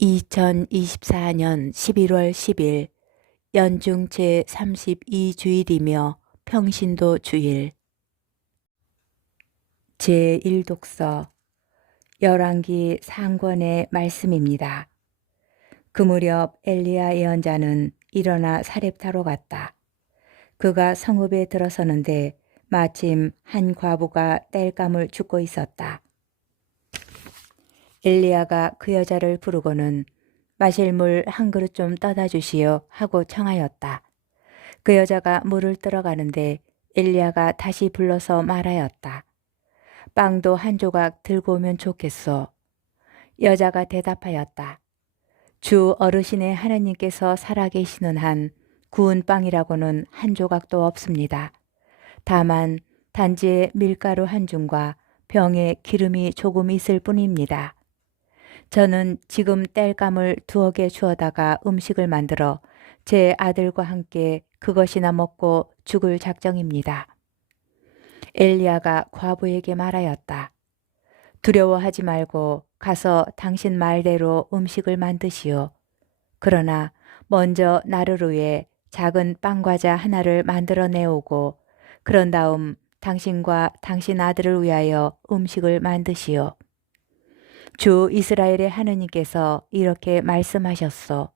2024년 11월 10일 연중 제32주일이며 평신도 주일. 제1독서 열왕기 상권의 말씀입니다. 그 무렵 엘리야 예언자는 일어나 사렙타로 갔다. 그가 성읍에 들어서는데 마침 한 과부가 땔감을 줍고 있었다. 엘리야가 그 여자를 부르고는 마실 물 한 그릇 좀 떠다 주시오 하고 청하였다. 그 여자가 물을 들어가는데 엘리야가 다시 불러서 말하였다. 빵도 한 조각 들고 오면 좋겠소. 여자가 대답하였다. 주 어르신의 하나님께서 살아계시는 한 구운 빵이라고는 한 조각도 없습니다. 다만 단지에 밀가루 한 줌과 병에 기름이 조금 있을 뿐입니다. 저는 지금 땔감을 2개 주어다가 음식을 만들어 제 아들과 함께 그것이나 먹고 죽을 작정입니다. 엘리야가 과부에게 말하였다. 두려워하지 말고 가서 당신 말대로 음식을 만드시오. 그러나 먼저 나를 위해 작은 빵과자 하나를 만들어 내오고 그런 다음 당신과 당신 아들을 위하여 음식을 만드시오. 주 이스라엘의 하느님께서 이렇게 말씀하셨소.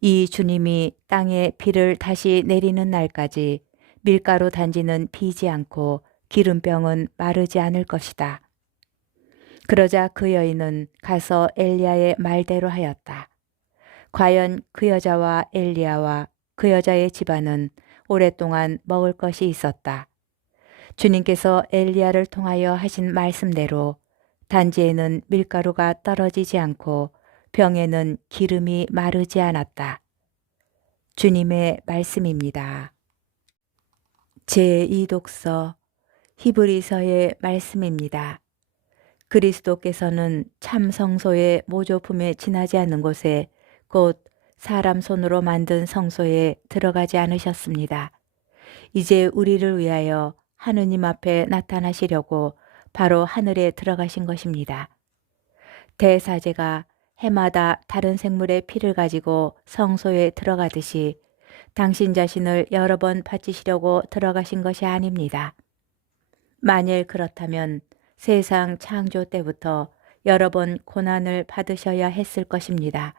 이 주님이 땅에 비를 다시 내리는 날까지 밀가루 단지는 비지 않고 기름병은 마르지 않을 것이다. 그러자 그 여인은 가서 엘리야의 말대로 하였다. 과연 그 여자와 엘리야와 그 여자의 집안은 오랫동안 먹을 것이 있었다. 주님께서 엘리야를 통하여 하신 말씀대로 단지에는 밀가루가 떨어지지 않고 병에는 기름이 마르지 않았다. 주님의 말씀입니다. 제2독서 히브리서의 말씀입니다. 그리스도께서는 참 성소의 모조품에 지나지 않는 곳에 곧 사람 손으로 만든 성소에 들어가지 않으셨습니다. 이제 우리를 위하여 하느님 앞에 나타나시려고 바로 하늘에 들어가신 것입니다. 대사제가 해마다 다른 생물의 피를 가지고 성소에 들어가듯이 당신 자신을 여러 번 바치시려고 들어가신 것이 아닙니다. 만일 그렇다면 세상 창조 때부터 여러 번 고난을 받으셔야 했을 것입니다.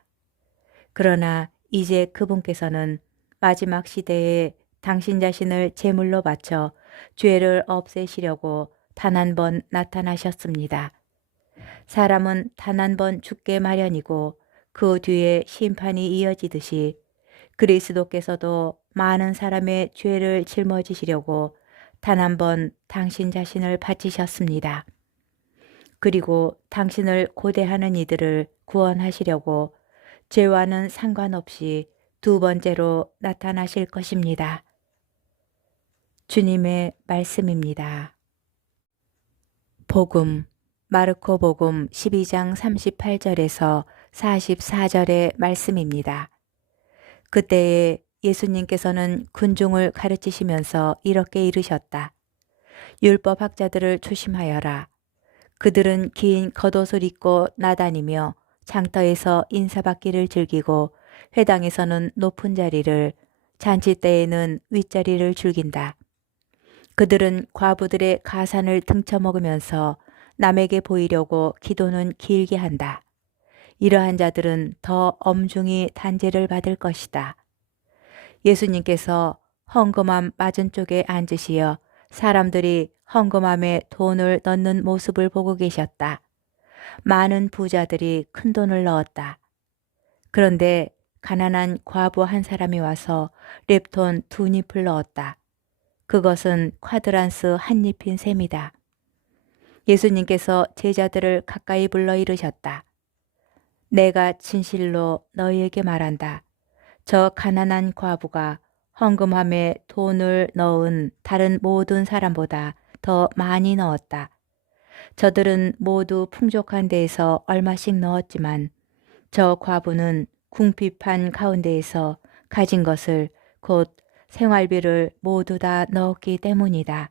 그러나 이제 그분께서는 마지막 시대에 당신 자신을 제물로 바쳐 죄를 없애시려고 단 한 번 나타나셨습니다. 사람은 단 한 번 죽게 마련이고 그 뒤에 심판이 이어지듯이 그리스도께서도 많은 사람의 죄를 짊어지시려고 단 한 번 당신 자신을 바치셨습니다. 그리고 당신을 고대하는 이들을 구원하시려고 죄와는 상관없이 2번째로 나타나실 것입니다. 주님의 말씀입니다. 복음 마르코 복음 12장 38절에서 44절의 말씀입니다. 그때에 예수님께서는 군중을 가르치시면서 이렇게 이르셨다. 율법학자들을 조심하여라. 그들은 긴 겉옷을 입고 나다니며 장터에서 인사받기를 즐기고 회당에서는 높은 자리를, 잔치 때에는 윗자리를 즐긴다. 그들은 과부들의 가산을 등쳐먹으면서 남에게 보이려고 기도는 길게 한다. 이러한 자들은 더 엄중히 단죄를 받을 것이다. 예수님께서 헌금함 맞은쪽에 앉으시어 사람들이 헌금함에 돈을 넣는 모습을 보고 계셨다. 많은 부자들이 큰 돈을 넣었다. 그런데 가난한 과부 한 사람이 와서 렙돈 2잎을 넣었다. 그것은 쿼드란스 한 잎인 셈이다. 예수님께서 제자들을 가까이 불러 이르셨다. 내가 진실로 너희에게 말한다. 저 가난한 과부가 헌금함에 돈을 넣은 다른 모든 사람보다 더 많이 넣었다. 저들은 모두 풍족한 데에서 얼마씩 넣었지만 저 과부는 궁핍한 가운데에서 가진 것을 곧 생활비를 모두 다 넣었기 때문이다.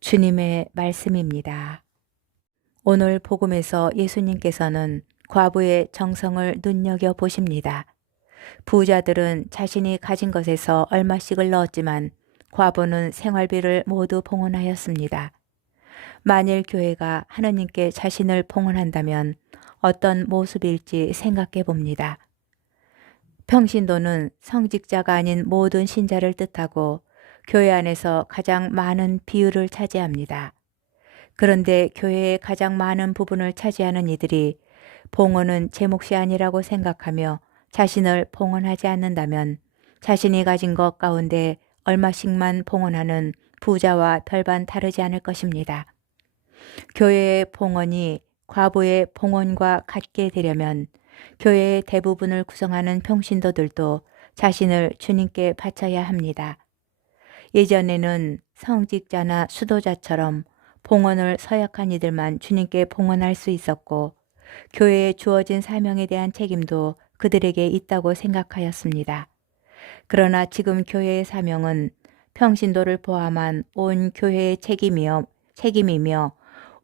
주님의 말씀입니다. 오늘 복음에서 예수님께서는 과부의 정성을 눈여겨 보십니다. 부자들은 자신이 가진 것에서 얼마씩을 넣었지만 과부는 생활비를 모두 봉헌하였습니다. 만일 교회가 하느님께 자신을 봉헌한다면 어떤 모습일지 생각해 봅니다. 평신도는 성직자가 아닌 모든 신자를 뜻하고 교회 안에서 가장 많은 비율을 차지합니다. 그런데 교회의 가장 많은 부분을 차지하는 이들이 봉헌은 제 몫이 아니라고 생각하며 자신을 봉헌하지 않는다면 자신이 가진 것 가운데 얼마씩만 봉헌하는 부자와 별반 다르지 않을 것입니다. 교회의 봉헌이 과부의 봉헌과 같게 되려면 교회의 대부분을 구성하는 평신도들도 자신을 주님께 바쳐야 합니다. 예전에는 성직자나 수도자처럼 봉헌을 서약한 이들만 주님께 봉헌할 수 있었고 교회에 주어진 사명에 대한 책임도 그들에게 있다고 생각하였습니다. 그러나 지금 교회의 사명은 평신도를 포함한 온 교회의 책임이며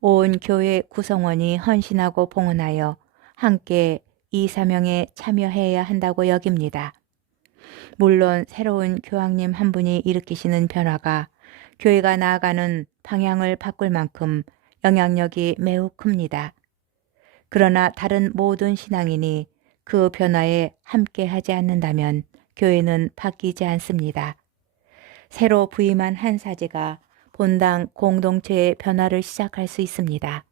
온 교회 구성원이 헌신하고 봉헌하여 함께 이 사명에 참여해야 한다고 여깁니다. 물론 새로운 교황님 한 분이 일으키시는 변화가 교회가 나아가는 방향을 바꿀 만큼 영향력이 매우 큽니다. 그러나 다른 모든 신앙인이 그 변화에 함께 하지 않는다면 교회는 바뀌지 않습니다. 새로 부임한 한 사제가 본당 공동체의 변화를 시작할 수 있습니다.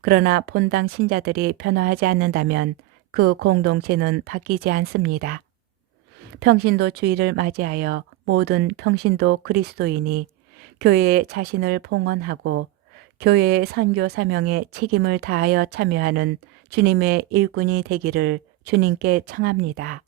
그러나 본당 신자들이 변화하지 않는다면 그 공동체는 바뀌지 않습니다. 평신도 주일을 맞이하여 모든 평신도 그리스도인이 교회에 자신을 봉헌하고 교회의 선교 사명에 책임을 다하여 참여하는 주님의 일꾼이 되기를 주님께 청합니다.